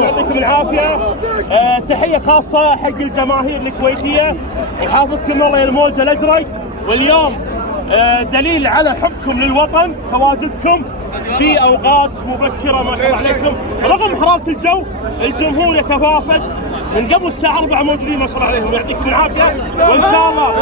يعطيكم العافيه. تحيه خاصه حق الجماهير الكويتيه وحافظكم الله يا الموجه الازرق. واليوم دليل على حبكم للوطن تواجدكم في اوقات مبكره ما شاء الله عليكم. رغم حراره الجو الجمهور يتوافد من قبل الساعه 4 موجودين ما شاء الله عليهم. يعطيكم العافيه وان شاء الله